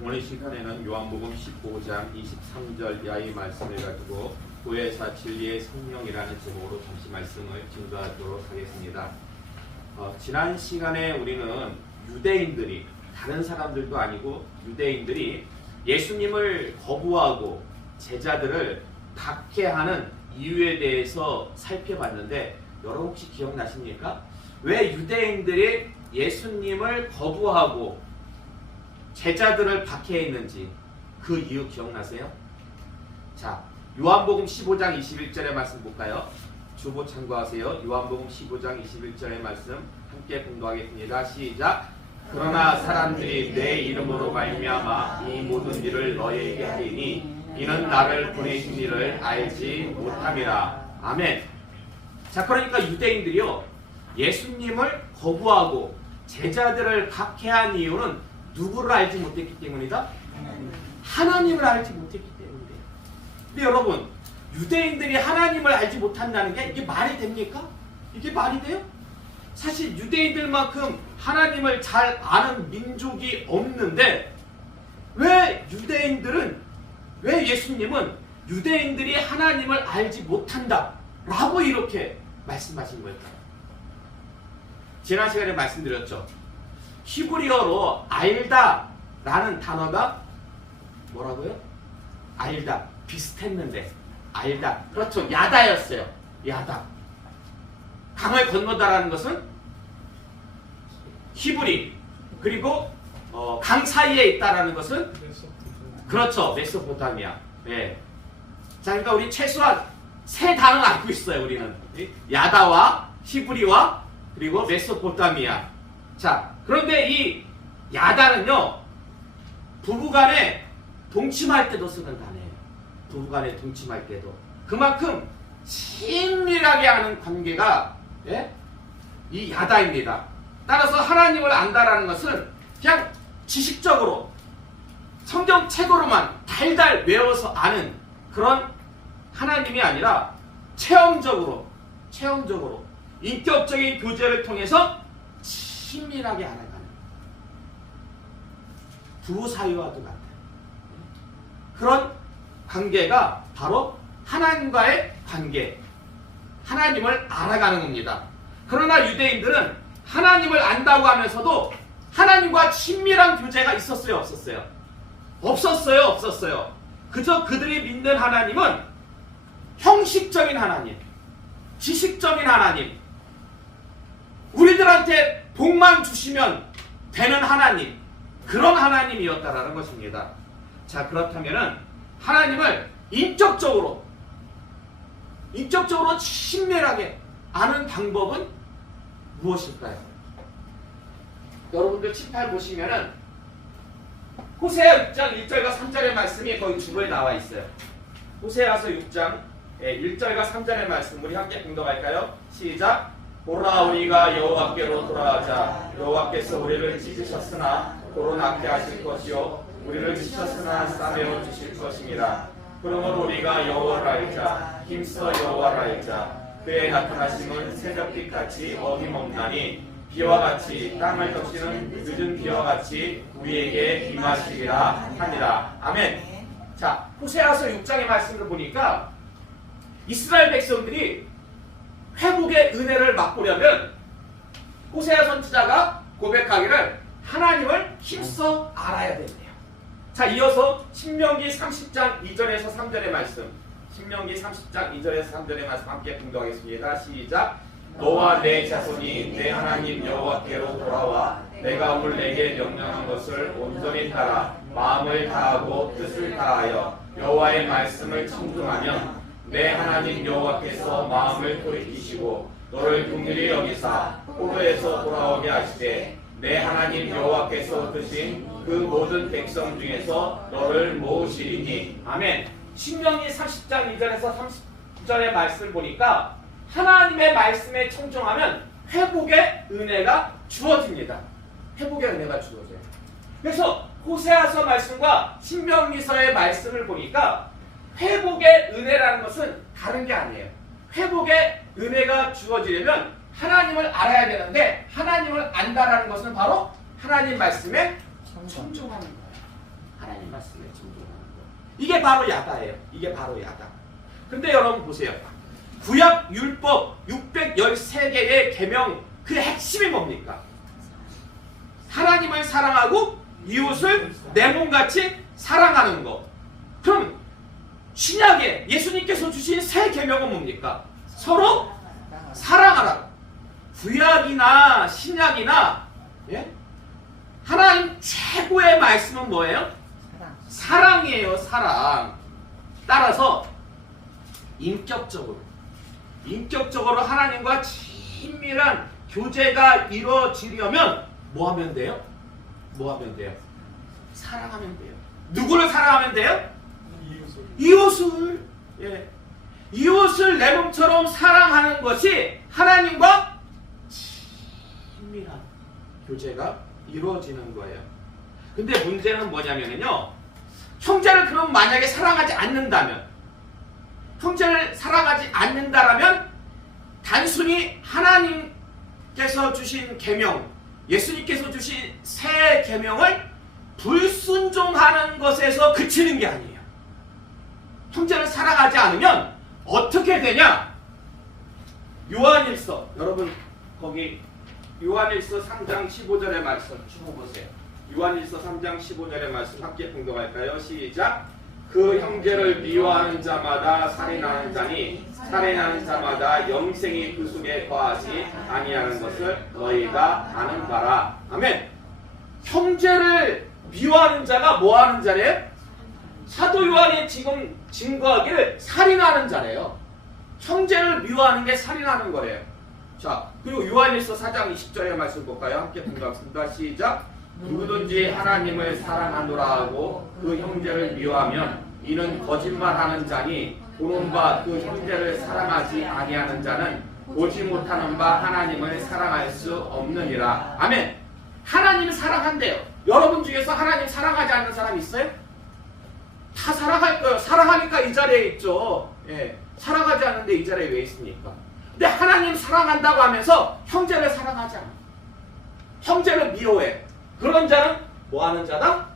오늘 시간에는 요한복음 15장 23절 이하의 말씀을 가지고 보혜사 진리의 성령이라는 제목으로 잠시 말씀을 증거하도록 하겠습니다. 지난 시간에 우리는 유대인들이, 다른 사람들도 아니고 유대인들이 예수님을 거부하고 제자들을 박해하는 이유에 대해서 살펴봤는데, 여러분 혹시 기억나십니까? 왜 유대인들이 예수님을 거부하고 제자들을 박해했는지 그 이유 기억나세요? 자, 요한복음 15장 21절의 말씀 볼까요? 주보 참고하세요. 요한복음 15장 21절의 말씀 함께 공부하겠습니다. 시작! 그러나 사람들이 내 이름으로 말미암아 이 모든 일을 너희에게 하리니 이는 나를 보내신 이를 알지 못함이라. 아멘. 자, 그러니까 유대인들이요, 예수님을 거부하고 제자들을 박해한 이유는 누구를 알지 못했기 때문이다? 하나님을 알지 못했기 때문이에요. 근데 여러분, 유대인들이 하나님을 알지 못한다는 게 이게 말이 됩니까? 이게 말이 돼요? 사실 유대인들만큼 하나님을 잘 아는 민족이 없는데, 왜 예수님은 유대인들이 하나님을 알지 못한다 라고 이렇게 말씀하신 걸까요? 지난 시간에 말씀드렸죠. 히브리어로 알다 라는 단어가 뭐라고요? 알다, 비슷했는데 알다, 그렇죠, 야다였어요. 야다. 강을 건너다라는 것은 히브리, 그리고 강 사이에 있다라는 것은 그렇죠, 메소포타미아. 예. 자, 그러니까 우리 최소한 세 단어를 알고 있어요. 우리는 야다와 히브리와 그리고 메소포타미아. 자, 그런데 이 야다는요, 부부간에 동침할 때도 쓰는 단어예요. 부부간에 동침할 때도. 그만큼 친밀하게 하는 관계가, 예? 이 야다입니다. 따라서 하나님을 안다라는 것은 그냥 지식적으로 성경책으로만 달달 외워서 아는 그런 하나님이 아니라 체험적으로 인격적인 교제를 통해서 친밀하게 알아가는 부부 사이와도 같아요. 그런 관계가 바로 하나님과의 관계, 하나님을 알아가는 겁니다. 그러나 유대인들은 하나님을 안다고 하면서도 하나님과 친밀한 교제가 있었어요, 없었어요? 없었어요. 그저 그들이 믿는 하나님은 형식적인 하나님, 지식적인 하나님, 우리들한테 복만 주시면 되는 하나님, 그런 하나님이었다라는 것입니다. 자, 그렇다면은 하나님을 인격적으로 친밀하게 아는 방법은 무엇일까요? 여러분들 칠판 보시면은 호세아 6장 1절과 3절의 말씀이 거기 주보에 나와 있어요. 호세아서 6장 1절과 3절의 말씀 우리 함께 공독할까요? 시작! 보라, 우리가 여호와께로 돌아가자. 여호와께서 우리를 찢으셨으나 도로 낫게 하실 것이요 우리를 치셨으나 싸매어 주실 것입니다. 그러므로 우리가 여호와를 알자. 힘써 여호와를 알자. 그의 나타나심은 새벽빛같이 어김없나니 비와 같이 땅을 덮치는 늦은 비와 같이 우리에게 임하시리라 하니라. 아멘. 자, 호세아서 6장의 말씀을 보니까 이스라엘 백성들이 회복의 은혜를 맛보려면 호세아 선지자가 고백하기를 하나님을 힘써 알아야 된대요. 자, 이어서 신명기 30장 2절에서 3절의 말씀, 신명기 30장 2절에서 3절의 말씀 함께 공독하겠습니다. 시작! 너와 내 자손이 내 하나님 여호와께로 돌아와 내가 오늘 내게 명령한 것을 온전히 따라 마음을 다하고 뜻을 다하여 여호와의 말씀을 청중하면 내 하나님 여호와께서 마음을 돌이키시고 너를 긍휼히 여기사 포로에서 돌아오게 하시되 내 하나님 여호와께서 드신 그 모든 백성 중에서 너를 모으시리니. 아멘. 신명기 30장 2절에서 30절의 말씀을 보니까 하나님의 말씀에 청종하면 회복의 은혜가 주어집니다. 회복의 은혜가 주어져요. 그래서 호세아서 말씀과 신명기서의 말씀을 보니까 회복의 은혜라는 것은 다른 게 아니에요. 회복의 은혜가 주어지려면 하나님을 알아야 되는데, 하나님을 안다라는 것은 바로 하나님 말씀에 청종하는 거예요. 하나님 말씀에 정존하는 거. 이게 바로 야다예요. 이게 바로 야다. 근데 여러분 보세요. 구약 율법 613개의 계명 그 핵심이 뭡니까? 하나님을 사랑하고 이웃을 내 몸같이 사랑하는 것. 그럼 신약에 예수님께서 주신 새 계명은 뭡니까? 서로 사랑하라. 구약이나 신약이나 예? 하나님 최고의 말씀은 뭐예요? 사랑이에요. 사랑. 따라서 인격적으로 하나님과 친밀한 교제가 이루어지려면 뭐 하면 돼요? 사랑하면 돼요. 누구를 사랑하면 돼요? 이웃을. 예. 이웃을 내 몸처럼 사랑하는 것이 하나님과 친밀한 교제가 이루어지는 거예요. 근데 문제는 뭐냐면요. 형제를 그럼 만약에 사랑하지 않는다라면 단순히 하나님께서 주신 계명, 예수님께서 주신 새 계명을 불순종하는 것에서 그치는 게 아니에요. 형제를 사랑하지 않으면 어떻게 되냐? 요한일서, 여러분 거기 요한일서 3장 15절의 말씀 쭉 보세요. 요한일서 3장 15절의 말씀 함께 봉독할까요? 시작. 그 형제를 미워하는 자마다 살인하는 자니 살인하는 자마다 영생이 그 속에 거하지 아니하는 것을 너희가 아는 바라. 아멘. 형제를 미워하는 자가 뭐 하는 자래요? 사도 요한이 지금 증거하기를 살인하는 자래요. 형제를 미워하는 게 살인하는 거래요. 자, 그리고 요한일서 4장 20절의 말씀 볼까요? 함께 봉독하겠습니다. 시작. 누구든지 하나님을 사랑하노라 하고 그 형제를 미워하면 이는 거짓말하는 자니 보는 바 그 형제를 사랑하지 아니하는 자는 보지 못하는 바 하나님을 사랑할 수 없느니라. 아멘. 하나님 사랑한대요. 여러분 중에서 하나님 사랑하지 않는 사람 있어요? 다 사랑할 거예요. 사랑하니까 이 자리에 있죠. 예. 사랑하지 않는데 이 자리에 왜 있습니까? 근데 하나님 사랑한다고 하면서 형제를 사랑하지 않아. 형제를 미워해. 그런 자는 뭐 하는 자다?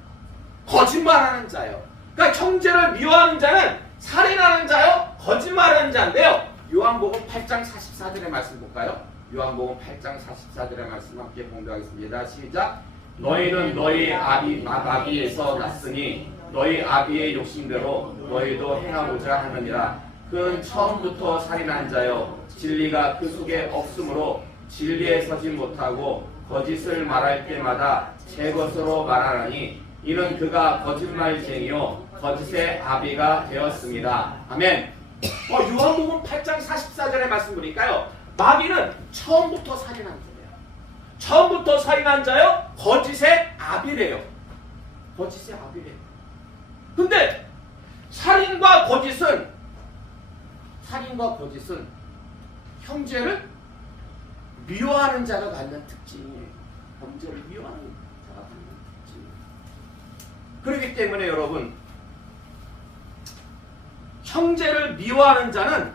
거짓말하는 자예요. 그러니까 형제를 미워하는 자는 살인하는 자요, 거짓말하는 자인데요. 요한복음 8장 44절의 말씀 볼까요? 요한복음 8장 44절의 말씀 함께 공부하겠습니다. 시작. 너희는 너희 아비에서 났으니 너희 아비의 욕심대로 너희도 행하고자 하느니라. 그는 처음부터 살인한 자요 진리가 그 속에 없으므로 진리에 서지 못하고 거짓을 말할 때마다 제 것으로 말하나니 이는 그가 거짓말쟁이요 거짓의 아비가 되었습니다. 아멘. 요한복음 8장 44절의 말씀 보니까요. 마귀는 처음부터 살인한 자예요. 처음부터 살인한 자요 거짓의 아비래요. 거짓의 아비래요. 근데 살인과 거짓은 형제를 미워하는 자가 갖는 특징이에요. 범죄를 미워하는 자가 갖는 특징이에요. 그렇기 때문에 여러분, 형제를 미워하는 자는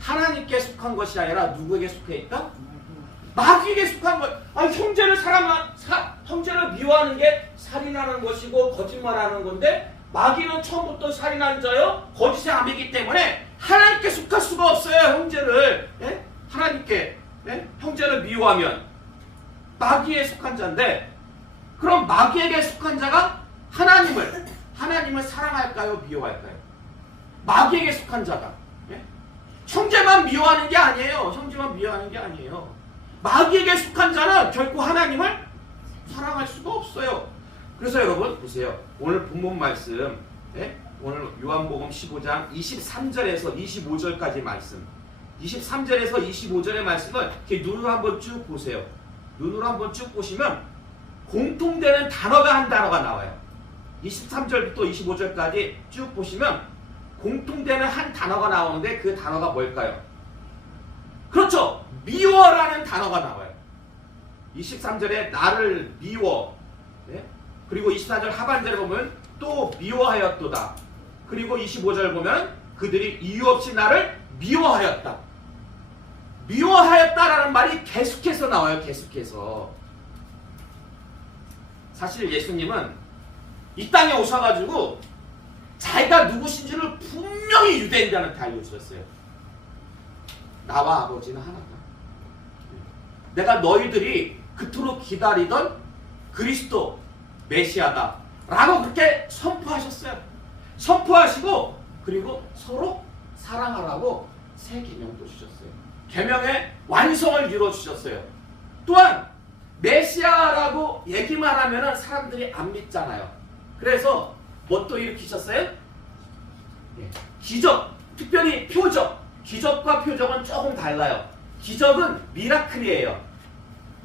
하나님께 속한 것이 아니라 누구에게 속해 있다? 마귀에게 속한 것. 형제를 미워하는 게 살인하는 것이고 거짓말하는 건데 마귀는 처음부터 살인한 자요 거짓의 아비이기 때문에 하나님께 속할 수가 없어요. 형제를 하나님께 형제를 미워하면 마귀에 속한 자인데, 그럼 마귀에게 속한 자가 하나님을 사랑할까요? 미워할까요? 마귀에게 속한 자가 형제만 미워하는 게 아니에요. 마귀에게 속한 자는 결코 하나님을 사랑할 수가 없어요. 그래서 여러분 보세요. 오늘 본문 말씀, 오늘 요한복음 15장 23절에서 25절까지 말씀, 23절에서 25절의 말씀을 이렇게 눈으로 한번 쭉 보세요. 눈으로 한번 쭉 보시면 공통되는 단어가 한 단어가 나와요. 23절부터 25절까지 쭉 보시면 공통되는 한 단어가 나오는데 그 단어가 뭘까요? 그렇죠. 미워라는 단어가 나와요. 23절에 나를 미워, 그리고 24절 하반절에 보면 또 미워하였도다. 그리고 25절 보면 그들이 이유 없이 나를 미워하였다. 미워하였다라는 말이 계속해서 나와요. 계속해서. 사실 예수님은 이 땅에 오셔가지고 자기가 누구신지를 분명히 유대인들한테 알려주셨어요. 나와 아버지는 하나다. 내가 너희들이 그토록 기다리던 그리스도 메시아다 라고 그렇게 선포하셨어요. 선포하시고 그리고 서로 사랑하라고 새 계명도 주셨어요. 계명의 완성을 이루어주셨어요. 또한 메시아라고 얘기만 하면 사람들이 안 믿잖아요. 그래서 뭐 또 일으키셨어요? 기적, 특별히 표적. 기적과 표적은 조금 달라요. 기적은 미라클이에요.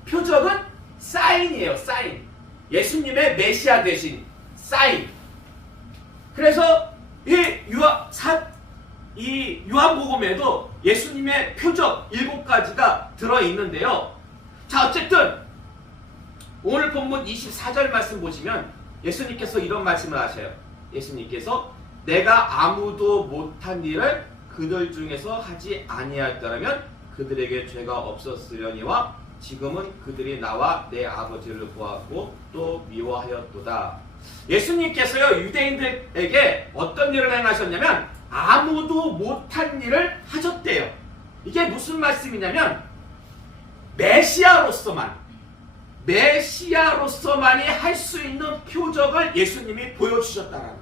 표적은 사인이에요. 사인. 예수님의 메시아 대신 사인. 그래서 이 요한복음에도 예수님의 표적 7가지가 들어있는데요. 자, 어쨌든 오늘 본문 24절 말씀 보시면 예수님께서 이런 말씀을 하셔요. 예수님께서 내가 아무도 못한 일을 그들 중에서 하지 아니하였더라면 그들에게 죄가 없었으려니와 지금은 그들이 나와 내 아버지를 보았고 또 미워하였도다. 예수님께서요 유대인들에게 어떤 일을 행하셨냐면 아무도 못한 일을 하셨대요. 이게 무슨 말씀이냐면 메시아로서만이 할 수 있는 표적을 예수님이 보여주셨다라는 거예요.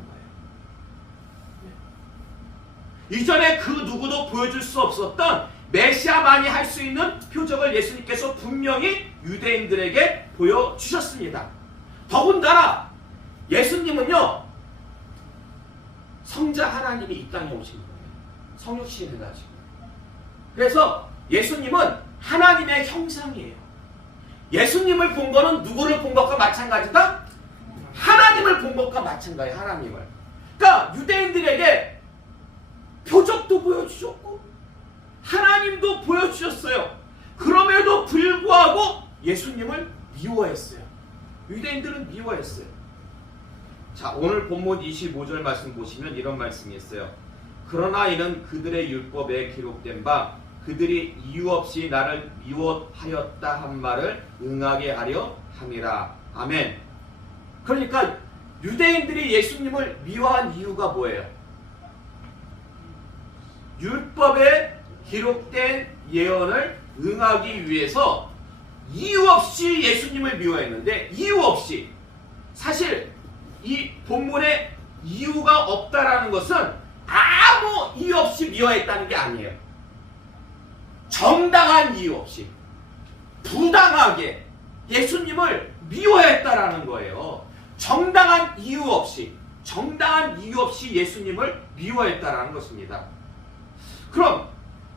이전에 그 누구도 보여줄 수 없었던 메시아만이 할 수 있는 표적을 예수님께서 분명히 유대인들에게 보여주셨습니다. 더군다나 예수님은요 성자 하나님이 이 땅에 오신 거예요. 성육신 해가지고. 그래서 예수님은 하나님의 형상이에요. 예수님을 본 거는 누구를 본 것과 마찬가지다? 하나님을 본 것과 마찬가지예요. 하나님을. 그러니까 유대인들에게 표적도 보여주셨고 하나님도 보여주셨어요. 그럼에도 불구하고 예수님을 미워했어요. 유대인들은 미워했어요. 자, 오늘 본문 25절 말씀 보시면 이런 말씀이 있어요. 그러나 이는 그들의 율법에 기록된 바 그들이 이유 없이 나를 미워하였다 한 말을 응하게 하려 함이라. 아멘. 그러니까 유대인들이 예수님을 미워한 이유가 뭐예요? 율법에 기록된 예언을 응하기 위해서 이유 없이 예수님을 미워했는데 이유 없이 사실 이 본문에 이유가 없다라는 것은 아무 이유 없이 미워했다는 게 아니에요. 정당한 이유 없이 부당하게 예수님을 미워했다라는 거예요. 정당한 이유 없이 예수님을 미워했다라는 것입니다. 그럼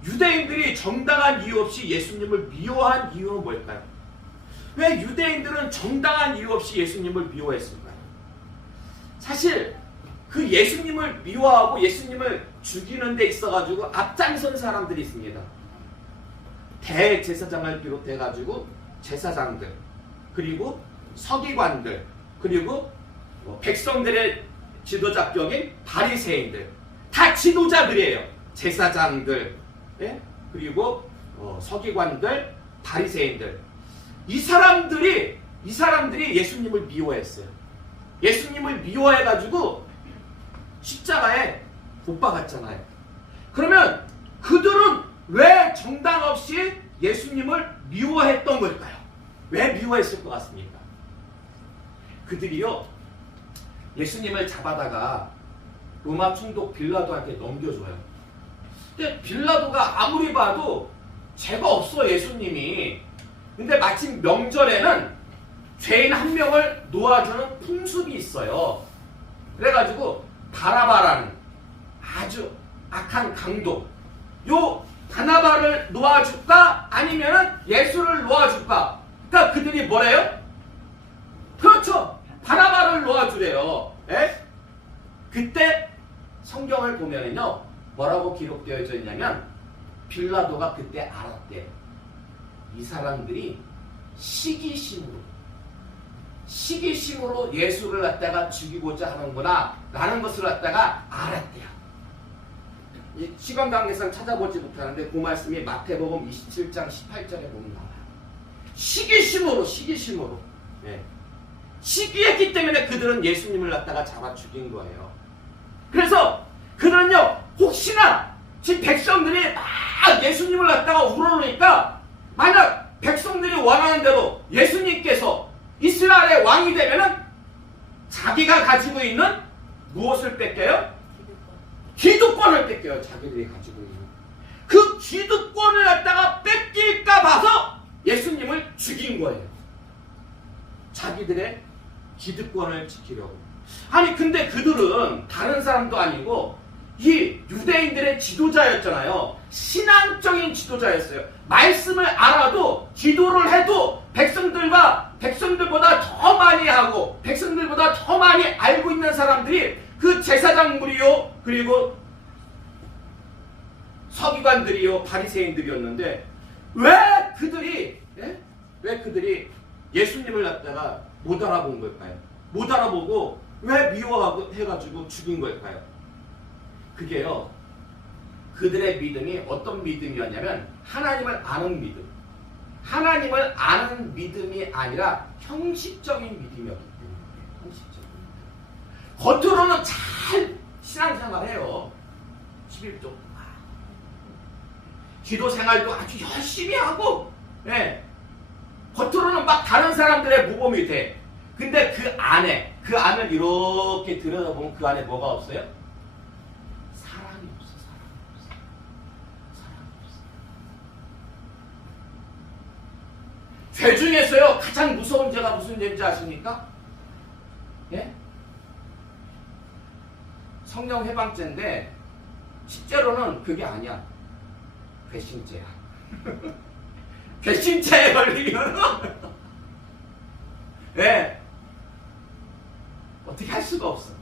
유대인들이 정당한 이유 없이 예수님을 미워한 이유는 뭘까요? 왜 유대인들은 정당한 이유 없이 예수님을 미워했을까요? 사실 그 예수님을 미워하고 예수님을 죽이는 데 있어가지고 앞장선 사람들이 있습니다. 대제사장을 비롯해가지고 제사장들, 그리고 서기관들, 그리고 백성들의 지도자격인 바리새인들, 다 지도자들이에요. 제사장들, 예? 그리고 서기관들, 바리새인들. 이 사람들이 예수님을 미워했어요. 예수님을 미워해가지고 십자가에 못 박았잖아요. 그러면 그들은 왜 정당 없이 예수님을 미워했던 걸까요? 왜 미워했을 것 같습니까? 그들이요 예수님을 잡아다가 로마 총독 빌라도한테 넘겨줘요. 근데 빌라도가 아무리 봐도 죄가 없어 예수님이. 근데 마침 명절에는 죄인 한 명을 놓아주는 풍습이 있어요. 그래가지고 바라바라는 아주 악한 강도, 요 바나바를 놓아줄까 아니면은 예수를 놓아줄까? 그러니까 그들이 뭐래요? 그렇죠, 바나바를 놓아주래요. 에? 그때 성경을 보면은요 뭐라고 기록되어 있냐면 빌라도가 그때 알았대요. 이 사람들이 시기심으로 예수를 갖다가 죽이고자 하는구나 라는 것을 갖다가 알았대요. 이 시간 관계상 찾아보지 못하는데 그 말씀이 마태복음 27장 18절에 보면 나와요. 시기심으로. 네. 시기했기 때문에 그들은 예수님을 갖다가 잡아 죽인 거예요. 그래서 그들은요, 혹시나 지금 백성들이 막 예수님을 갖다가 우러놓으니까 만약 백성들이 원하는 대로 예수님께서 이스라엘의 왕이 되면은 자기가 가지고 있는 무엇을 뺏겨요? 기득권을 뺏겨요. 자기들이 가지고 있는 그 기득권을 갖다가 뺏길까 봐서 예수님을 죽인 거예요. 자기들의 기득권을 지키려고. 아니 근데 그들은 다른 사람도 아니고 이 유대인들의 지도자였잖아요. 신앙적인 지도자였어요. 말씀을 알아도 기도를 해도 백성들보다 더 많이 하고 백성들보다 더 많이 알고 있는 사람들이 그 제사장 무리요 그리고 서기관들이요 바리새인들이었는데 왜 그들이 예수님을 갖다가 못 알아본 걸까요? 못 알아보고 왜 미워하고 해가지고 죽인 걸까요? 그게요, 그들의 믿음이 어떤 믿음이었냐면 하나님을 아는 믿음. 하나님을 아는 믿음이 아니라 형식적인 믿음이었기 때문에. 형식적인 믿음. 겉으로는 잘 신앙생활해요. 11조 기도 생활도 아주 열심히 하고, 예. 겉으로는 막 다른 사람들의 모범이 돼. 근데 그 안을 이렇게 들여다보면 그 안에 뭐가 없어요? 사랑이 없어. 죄 중에서요 가장 무서운 죄가 무슨 죄인지 아십니까? 예? 성령 회방죄인데 실제로는 그게 아니야. 괘씸죄야. 괘씸죄에 걸리면 예, 어떻게 할 수가 없어.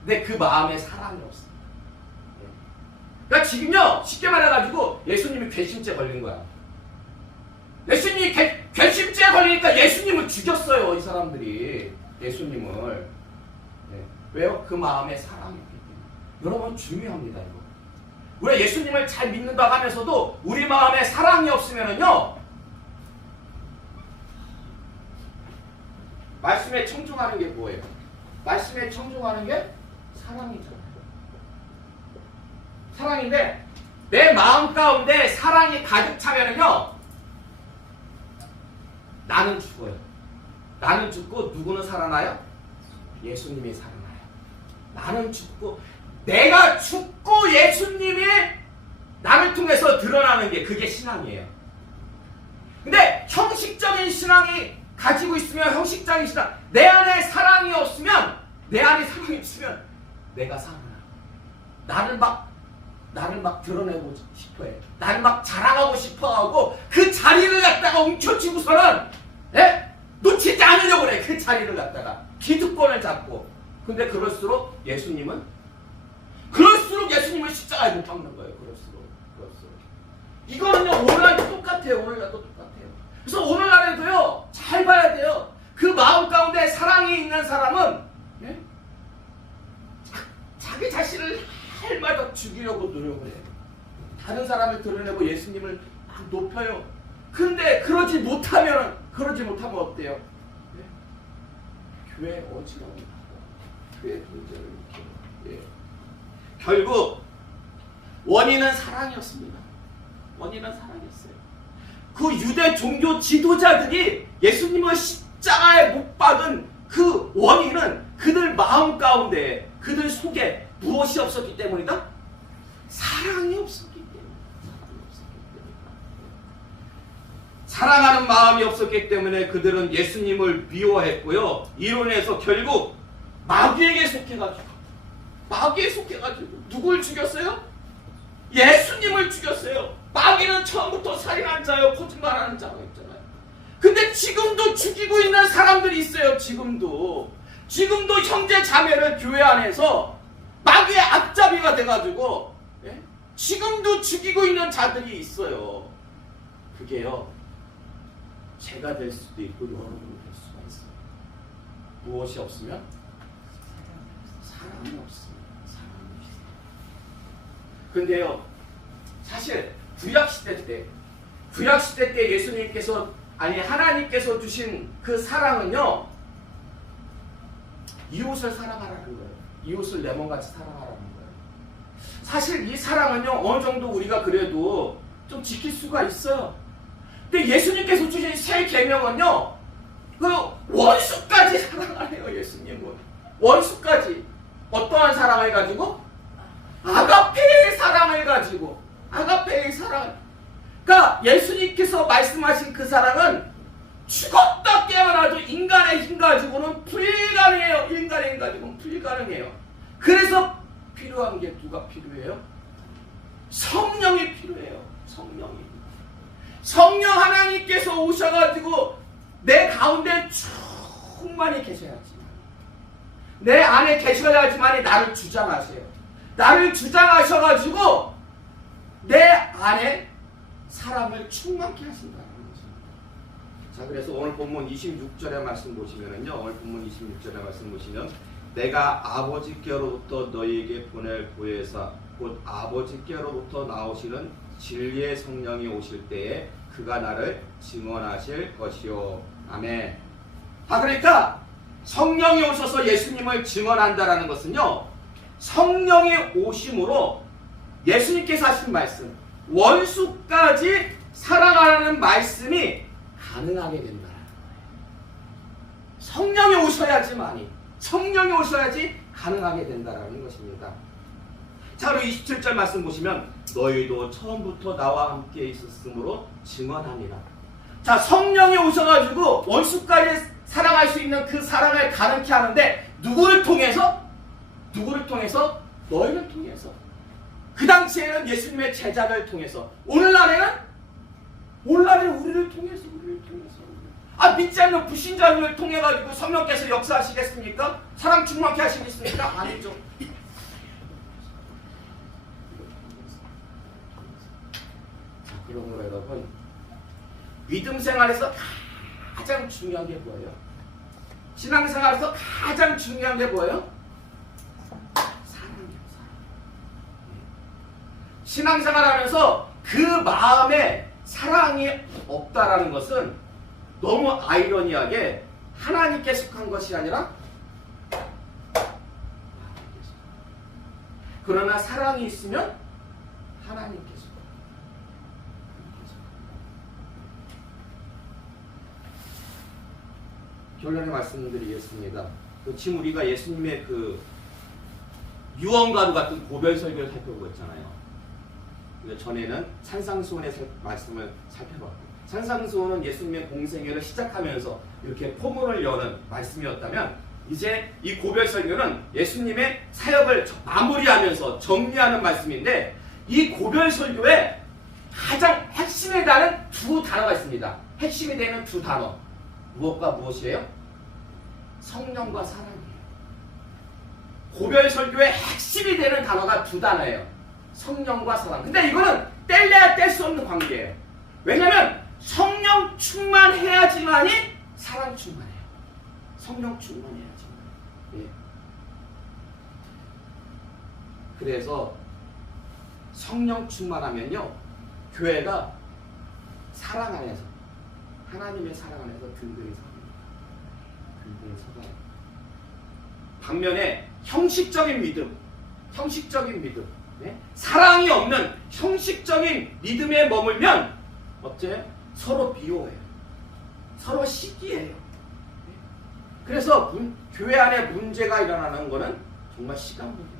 근데 그 마음에 사랑이 없어. 예. 그러니까 지금요 쉽게 말해가지고 예수님이 괘씸죄 걸린 거야. 예수님이 괘씸죄에 걸리니까 예수님을 죽였어요. 이 사람들이 예수님을. 예. 왜요? 그 마음에 사랑이 있기 때문에. 여러분 중요합니다 이거. 우리가 예수님을 잘 믿는다고 하면서도 우리 마음에 사랑이 없으면은요 말씀에 청종하는 게 뭐예요? 말씀에 청종하는 게 사랑이잖아요. 사랑인데 내 마음 가운데 사랑이 가득 차면은요 나는 죽어요. 나는 죽고 누구는 살아나요? 예수님이 살아나요. 나는 죽고 내가 죽고 예수님이 나를 통해서 드러나는 게 그게 신앙이에요. 근데 형식적인 신앙이 가지고 있으면 형식적인 신앙, 내 안에 사랑이 없으면, 내 안에 사랑이 없으면 내가 살아나. 나를 막 드러내고 싶어해. 나를 막 자랑하고 싶어하고 그 자리를 갖다가 움켜쥐고서는 놓치지 않으려고 그래. 그 자리를 갖다가 기득권을 잡고. 근데 그럴수록 예수님을 십자가에 못 박는 거예요. 그럴수록. 이거는요 오늘날도 똑같아요. 그래서 오늘날에도요 잘 봐야 돼요. 그 마음 가운데 사랑이 있는 사람은 자기 자신을 날마다 죽이려고 노력을 해요. 다른 사람을 드러내고 예수님을 막 높여요. 근데 그러지 못하면 어때요? 교회 어지러워. 교회 문제를 일으켜요. 결국 원인은 사랑이었습니다. 그 유대 종교 지도자들이 예수님을 십자가에 못 박은 그 원인은 그들 마음 가운데, 그들 속에 무엇이 없었기 때문이다? 사랑이 없었기 때문에. 사랑하는 마음이 없었기 때문에 그들은 예수님을 미워했고요. 이로 인해서 결국 마귀에게 속해가지고 누굴 죽였어요? 예수님을 죽였어요. 마귀는 처음부터 살인한 자요, 거짓말하는 자가 있잖아요. 근데 지금도 죽이고 있는 사람들이 있어요. 지금도 형제 자매를 교회 안에서 마귀의 앞잡이가 돼가지고 지금도 죽이고 있는 자들이 있어요. 그게요 죄가 될 수도 있고 여러분이 될 수가 있어요. 무엇이 없으면? 사랑이 없습니다. 근데요 사실 구약시대 때 예수님께서 하나님께서 주신 그 사랑은요 이웃을 사랑하라는 거예요. 이웃을 내 몸같이 사랑하라는 거예요. 사실 이 사랑은요, 어느 정도 우리가 그래도 좀 지킬 수가 있어요. 근데 예수님께서 주신 새 계명은요, 그 원수까지 사랑하래요. 예수님은 원수까지. 어떠한 사랑을 가지고? 아가페의 사랑을 가지고. 아가페의 사랑. 그러니까 예수님께서 말씀하신 그 사랑은 죽었다 깨어나도 인간의 힘 가지고는 불가능해요. 인간의 힘 가지고는 불가능해요. 그래서 필요한 게 누가 필요해요? 성령이 필요해요. 성령이. 성령 하나님께서 오셔가지고 내 가운데 충만히 계셔야지. 내 안에 계셔야지만이 나를 주장하세요. 나를 주장하셔가지고 내 안에 사람을 충만케 하신다는 것입니다. 자, 그래서 오늘 본문 26절의 말씀 보시면은요, 오늘 본문 26절의 말씀 보시면, 내가 아버지께로부터 너희에게 보낼 보혜사 곧 아버지께로부터 나오시는 진리의 성령이 오실 때에 그가 나를 증언하실 것이요. 아멘. 그러니까 성령이 오셔서 예수님을 증언한다라는 것은요, 성령이 오심으로 예수님께서 하신 말씀, 원수까지 사랑하라는 말씀이 가능하게 된다는 거예요. 성령이 오셔야지만이, 성령이 오셔야지 가능하게 된다는 것입니다. 자, 그리고 27절 말씀 보시면, 너희도 처음부터 나와 함께 있었으므로 증언하니라. 자, 성령이 오셔가지고 원수까지 사랑할 수 있는 그 사랑을 가능케 하는데, 누구를 통해서? 누구를 통해서? 너희를 통해서. 그 당시에는 예수님의 제자를 통해서, 오늘날에는 우리를 통해서. 믿지 않는 불신자들을 통해 가지고 성령께서 역사하시겠습니까? 사랑 충만케 하시겠습니까? 아니죠. 자, 그러므로 여러분, 믿음 생활에서 가장 중요한 게 뭐예요? 신앙생활에서 가장 중요한 게 뭐예요? 사랑이에요. 신앙생활하면서 그 마음에 사랑이 없다라는 것은 너무 아이러니하게 하나님께 속한 것이 아니라, 그러나 사랑이 있으면 하나님께 속한. 결론에 말씀드리겠습니다. 지금 우리가 예수님의 그 유언과도 같은 고별 설교를 살펴보고 있잖아요. 전에는 산상수훈의 말씀을 살펴봤고, 산상수훈은 예수님의 공생애를 시작하면서 이렇게 포문을 여는 말씀이었다면, 이제 이 고별 설교는 예수님의 사역을 마무리하면서 정리하는 말씀인데, 이 고별 설교에 가장 핵심이 되는 두 단어가 있습니다. 핵심이 되는 두 단어. 무엇과 무엇이에요? 성령과 사랑이에요. 고별 설교의 핵심이 되는 단어가 두 단어예요. 성령과 사랑. 근데 이거는 뗄래야 뗄 수 없는 관계예요. 왜냐면 성령 충만해야지만이 사랑 충만해요. 성령 충만해야지만. 예. 그래서 성령 충만하면요, 교회가 사랑 안에서, 하나님의 사랑 안에서 든든히 섭니다. 든든히 서가요. 반면에 형식적인 믿음, 네? 사랑이 없는 형식적인 믿음에 머물면 어때요? 서로 비호해요. 서로 시기해요. 그래서 교회 안에 문제가 일어나는 것은 정말 시간 문제입니다.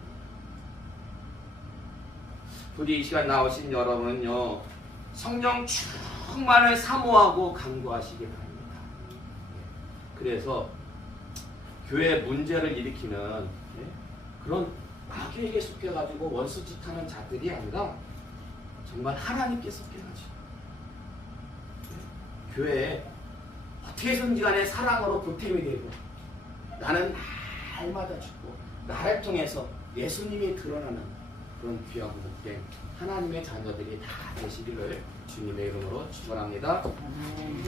부디 이 시간 나오신 여러분은요, 성령 충만을 사모하고 간구하시기 바랍니다. 그래서 교회 문제를 일으키는 그런 마귀에게 속해가지고 원수짓하는 자들이 아니라 정말 하나님께 속해가지고 교회에 어떻게 해서든지 간에 사랑으로 보탬이 되고, 나는 날마다 죽고 나를 통해서 예수님이 드러나는 그런 귀하고 복된 하나님의 자녀들이 다 되시기를 주님의 이름으로 축원합니다.